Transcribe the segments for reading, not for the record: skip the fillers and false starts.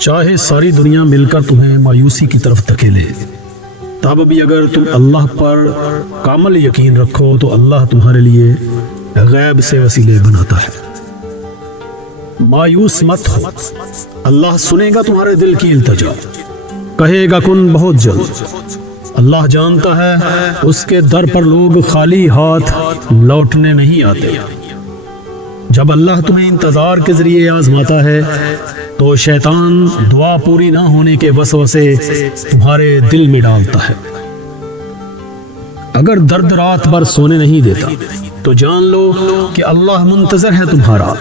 چاہے ساری دنیا مل کر تمہیں مایوسی کی طرف دھکیلے، تب بھی اگر تم اللہ پر کامل یقین رکھو تو اللہ تمہارے لیے غیب سے وسیلے بناتا ہے۔ مایوس مت ہو، اللہ سنے گا تمہارے دل کی التجا، کہے گا کن بہت جلد۔ اللہ جانتا ہے اس کے در پر لوگ خالی ہاتھ لوٹنے نہیں آتے۔ جب اللہ تمہیں انتظار کے ذریعے آزماتا ہے تو شیطان دعا پوری نہ ہونے کے وسوسے تمہارے دل میں ڈالتا ہے۔ اگر درد رات بھر سونے نہیں دیتا تو جان لو کہ اللہ منتظر ہے تمہارا،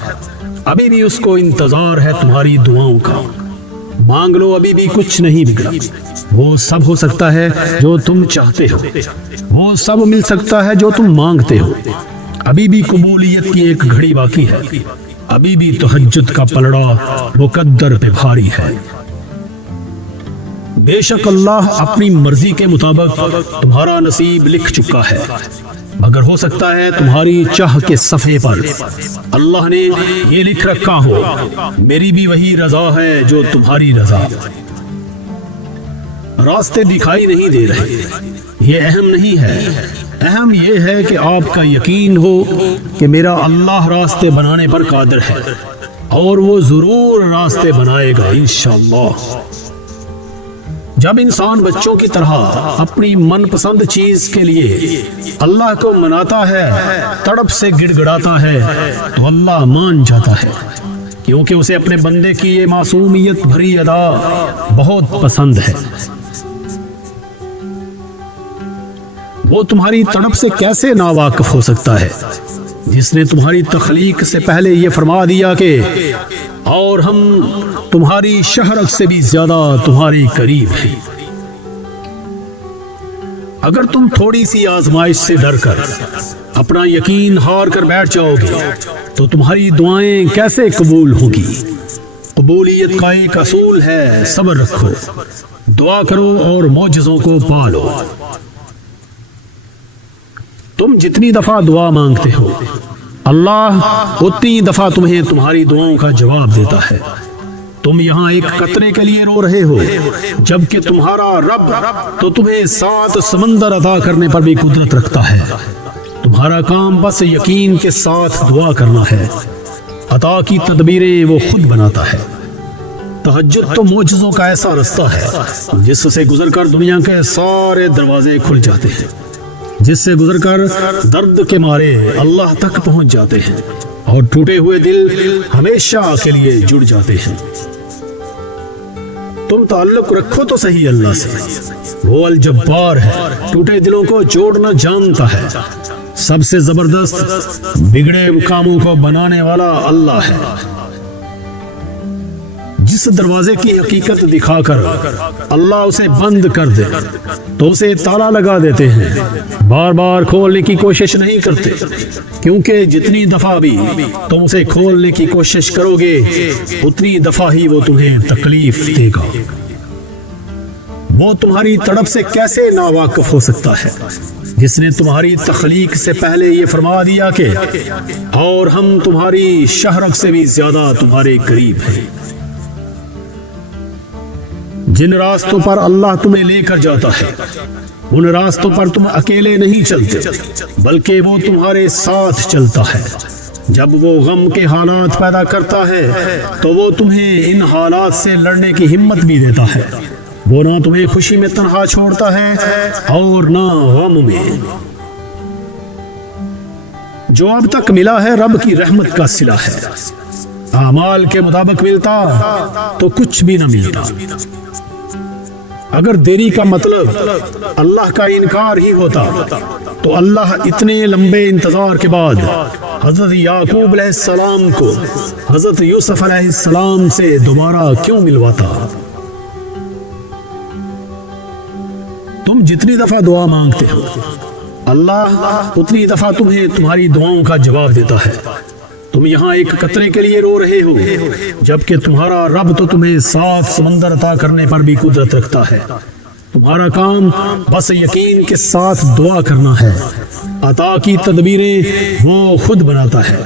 ابھی بھی اس کو انتظار ہے تمہاری دعاؤں کا۔ مانگ لو، ابھی بھی کچھ نہیں بگڑا۔ وہ سب ہو سکتا ہے جو تم چاہتے ہو، وہ سب مل سکتا ہے جو تم مانگتے ہو۔ ابھی بھی قبولیت کی ایک گھڑی باقی ہے، ابھی بھی تہجد کا پلڑا مقدر پہ بھاری ہے۔ بے شک اللہ اپنی مرضی کے مطابق تمہارا نصیب لکھ چکا ہے، مگر ہو سکتا ہے تمہاری چاہ کے صفحے پر اللہ نے یہ لکھ رکھا ہو، میری بھی وہی رضا ہے جو تمہاری رضا۔ راستے دکھائی نہیں دے رہے، یہ اہم نہیں ہے، اہم یہ ہے کہ آپ کا یقین ہو کہ میرا اللہ راستے بنانے پر قادر ہے، اور وہ ضرور راستے بنائے گا انشاءاللہ۔ جب انسان بچوں کی طرح اپنی من پسند چیز کے لیے اللہ کو مناتا ہے، تڑپ سے گڑ گڑاتا ہے، تو اللہ مان جاتا ہے، کیونکہ اسے اپنے بندے کی یہ معصومیت بھری ادا بہت پسند ہے۔ وہ تمہاری تڑپ سے کیسے ناواقف ہو سکتا ہے جس نے تمہاری تخلیق سے پہلے یہ فرما دیا کہ اور ہم تمہاری شہرت سے بھی زیادہ تمہارے قریب ہیں۔ اگر تم تھوڑی سی آزمائش سے ڈر کر اپنا یقین ہار کر بیٹھ جاؤ گے تو تمہاری دعائیں کیسے قبول ہوں گی؟ قبولیت کا ایک اصول ہے، صبر رکھو، دعا کرو اور معجزوں کو پالو۔ تم جتنی دفعہ دعا مانگتے ہو اللہ اتنی دفعہ تمہیں تمہاری دعاؤں کا جواب دیتا ہے۔ تم یہاں ایک قطرے کے لیے رو رہے ہو، جبکہ تمہارا رب تو تمہیں 7 سمندر عطا کرنے پر بھی قدرت رکھتا ہے۔ تمہارا کام بس یقین کے ساتھ دعا کرنا ہے، عطا کی تدبیریں وہ خود بناتا ہے۔ تہجد تو معجزوں کا ایسا رستہ ہے جس سے گزر کر دنیا کے سارے دروازے کھل جاتے ہیں، جس سے گزر کر درد کے مارے اللہ تک پہنچ جاتے ہیں اور ٹوٹے ہوئے دل ہمیشہ کے لیے جڑ جاتے ہیں۔ تم تعلق رکھو تو صحیح اللہ سے، وہ الجبار ہے، ٹوٹے دلوں کو جوڑنا جانتا ہے۔ سب سے زبردست بگڑے کاموں کو بنانے والا اللہ ہے۔ جس دروازے کی حقیقت دکھا کر اللہ اسے بند کر دے تو اسے تالا لگا دیتے ہیں، بار بار کھولنے کی کوشش نہیں کرتے، کیونکہ جتنی دفعہ بھی تم اسے کھولنے کی کوشش کرو گے اتنی دفعہ ہی وہ تمہیں تکلیف دے گا۔ وہ تمہاری تڑپ سے کیسے ناواقف ہو سکتا ہے جس نے تمہاری تخلیق سے پہلے یہ فرما دیا کہ اور ہم تمہاری شہرت سے بھی زیادہ تمہارے قریب ہیں۔ جن راستوں پر اللہ تمہیں لے کر جاتا ہے ان راستوں پر تم اکیلے نہیں چلتے، بلکہ وہ تمہارے ساتھ چلتا ہے۔ جب وہ غم کے حالات پیدا کرتا ہے تو وہ تمہیں ان حالات سے لڑنے کی ہمت بھی دیتا ہے۔ وہ نہ تمہیں خوشی میں تنہا چھوڑتا ہے اور نہ غم میں۔ جو اب تک ملا ہے رب کی رحمت کا صلہ ہے، اعمال کے مطابق ملتا تو کچھ بھی نہ ملتا۔ اگر دیری کا مطلب اللہ کا انکار ہی ہوتا تو اللہ اتنے لمبے انتظار کے بعد حضرت یعقوب علیہ السلام کو حضرت یوسف علیہ السلام سے دوبارہ کیوں ملواتا؟ تم جتنی دفعہ دعا مانگتے ہو اللہ اتنی دفعہ تمہیں تمہاری دعاؤں کا جواب دیتا ہے۔ تم یہاں ایک قطرے کے لیے رو رہے ہو، جبکہ تمہارا رب تو تمہیں 7 سمندر عطا کرنے پر بھی قدرت رکھتا ہے۔ تمہارا کام بس یقین کے ساتھ دعا کرنا ہے، عطا کی تدبیریں وہ خود بناتا ہے۔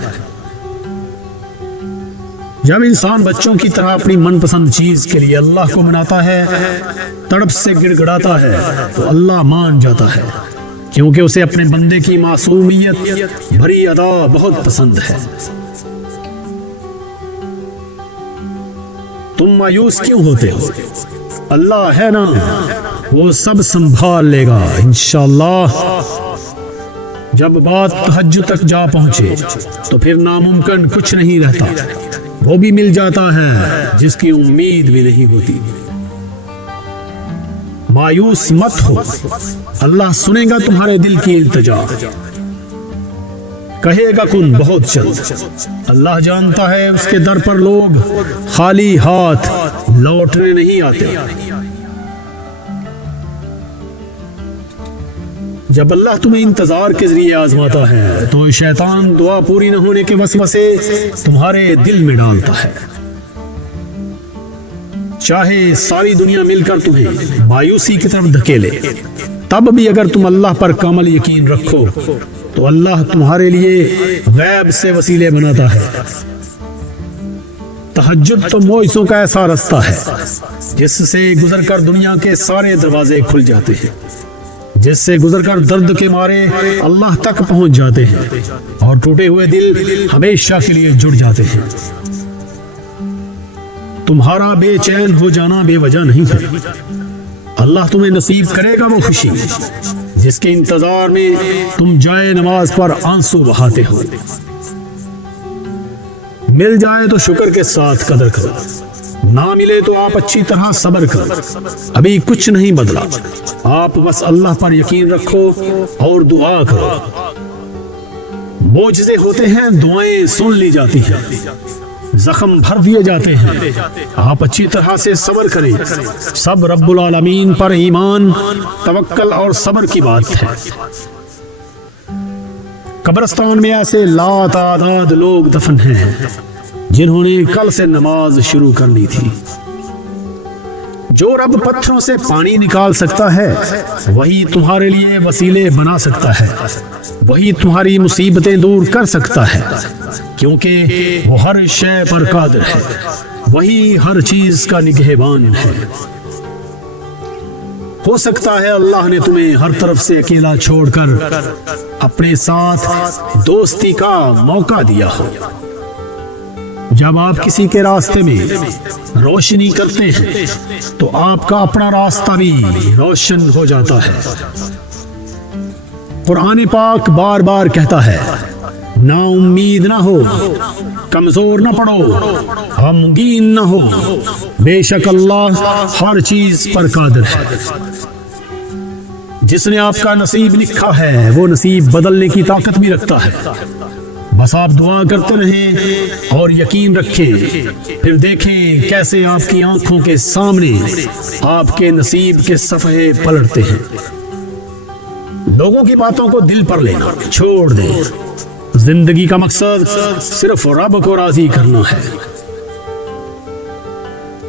جب انسان بچوں کی طرح اپنی من پسند چیز کے لیے اللہ کو مناتا ہے، تڑپ سے گڑ گڑاتا ہے، تو اللہ مان جاتا ہے، کیونکہ اسے اپنے بندے کی معصومیت بھری ادا بہت پسند ہے۔ تم مایوس کیوں ہوتے ہو؟ اللہ ہے نا، وہ سب سنبھال لے گا انشاءاللہ۔ جب بات تہجد تک جا پہنچے تو پھر ناممکن کچھ نہیں رہتا، وہ بھی مل جاتا ہے جس کی امید بھی نہیں ہوتی۔ مایوس مت ہو، اللہ سنے گا تمہارے دل کی التجا، کہے گا کن بہت جلد۔ اللہ جانتا ہے اس کے در پر لوگ خالی ہاتھ لوٹنے نہیں آتے۔ جب اللہ تمہیں انتظار کے ذریعے آزماتا ہے تو شیطان دعا پوری نہ ہونے کے وسوسے تمہارے دل میں ڈالتا ہے۔ چاہے ساری دنیا مل کر تمہیں مایوسی کی طرف دھکیلے، تب بھی اگر تم اللہ پر کامل یقین رکھو تو اللہ تمہارے لیے غیب سے وسیلے بناتا ہے۔ تہجد تو معجزوں کا ایسا رستہ ہے جس سے گزر کر دنیا کے سارے دروازے کھل جاتے ہیں، جس سے گزر کر درد کے مارے اللہ تک پہنچ جاتے ہیں اور ٹوٹے ہوئے دل ہمیشہ کے لیے جڑ جاتے ہیں۔ تمہارا بے چین ہو جانا بے وجہ نہیں ہے، اللہ تمہیں نصیب کرے گا وہ خوشی جس کے انتظار میں تم جائے نماز پر آنسو بہاتے ہو۔ مل جائے تو شکر کے ساتھ قدر کرو، نہ ملے تو آپ اچھی طرح صبر کرو، ابھی کچھ نہیں بدلا، آپ بس اللہ پر یقین رکھو اور دعا کرو۔ معجزے ہوتے ہیں، دعائیں سن لی جاتی ہیں، زخم بھر دیے جاتے ہیں، آپ اچھی طرح سے صبر کریں۔ سب رب العالمین پر ایمان، توکل اور صبر کی بات ہے۔ قبرستان میں ایسے لا تعداد لوگ دفن ہیں جنہوں نے کل سے نماز شروع کر لی تھی۔ جو رب پتھروں سے پانی نکال سکتا ہے وہی تمہارے لیے وسیلے بنا سکتا ہے، وہی تمہاری مصیبتیں دور کر سکتا ہے، کیونکہ وہ ہر شے پر قادر ہے، وہی ہر چیز کا نگہبان ہے۔ ہو سکتا ہے اللہ نے تمہیں ہر طرف سے اکیلا چھوڑ کر اپنے ساتھ دوستی کا موقع دیا ہو۔ جب آپ کسی کے راستے میں روشنی کرتے ہیں تو آپ کا اپنا راستہ بھی روشن ہو جاتا ہے۔ قرآن پاک بار بار کہتا ہے، نا امید نہ ہو، کمزور نہ پڑو، غمگین نہ ہو، بے شک اللہ ہر چیز پر قادر ہے۔ جس نے آپ کا نصیب لکھا ہے وہ نصیب بدلنے کی طاقت بھی رکھتا ہے، بس آپ دعا کرتے رہیں اور یقین رکھیں، پھر دیکھیں کیسے آپ کی آنکھوں کے سامنے آپ کے نصیب کے صفحے پلٹتے ہیں۔ لوگوں کی باتوں کو دل پر لینا چھوڑ دیں، زندگی کا مقصد صرف رب کو راضی کرنا ہے۔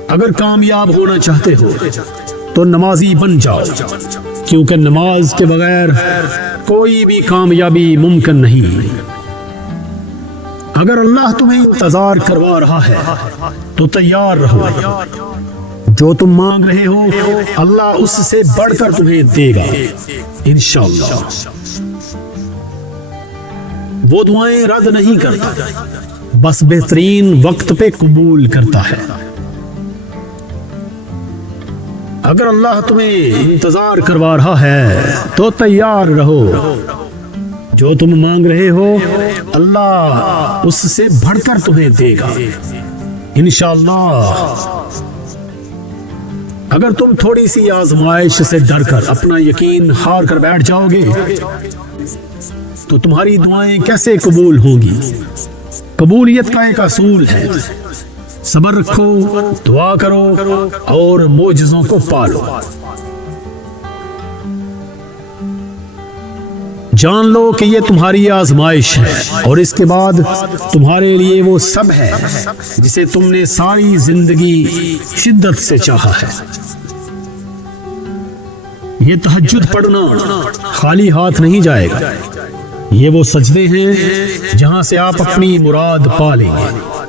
اگر کامیاب ہونا چاہتے ہو تو نمازی بن جاؤ، کیونکہ نماز کے بغیر کوئی بھی کامیابی ممکن نہیں۔ اگر اللہ تمہیں انتظار کروا رہا ہے تو تیار رہو، جو تم مانگ رہے ہو اللہ اس سے بڑھ کر تمہیں دے گا انشاءاللہ۔ وہ دعائیں رد نہیں کرتا، بس بہترین وقت پہ قبول کرتا ہے۔ اگر اللہ تمہیں انتظار کروا رہا ہے تو تیار رہو، جو تم مانگ رہے ہو اللہ اس سے بڑھ کر تمہیں دے گا انشاءاللہ۔ اگر تم تھوڑی سی آزمائش سے ڈر کر اپنا یقین ہار کر بیٹھ جاؤ گے تو تمہاری دعائیں کیسے قبول ہوں گی؟ قبولیت کا ایک اصول ہے، صبر رکھو، دعا کرو اور معجزوں کو پالو۔ جان لو کہ یہ تمہاری آزمائش ہے اور اس کے بعد تمہارے لیے وہ سب ہے جسے تم نے ساری زندگی شدت سے چاہا ہے۔ یہ تہجد پڑھنا خالی ہاتھ نہیں جائے گا، یہ وہ سجدے ہیں جہاں سے آپ اپنی مراد پا لیں گے۔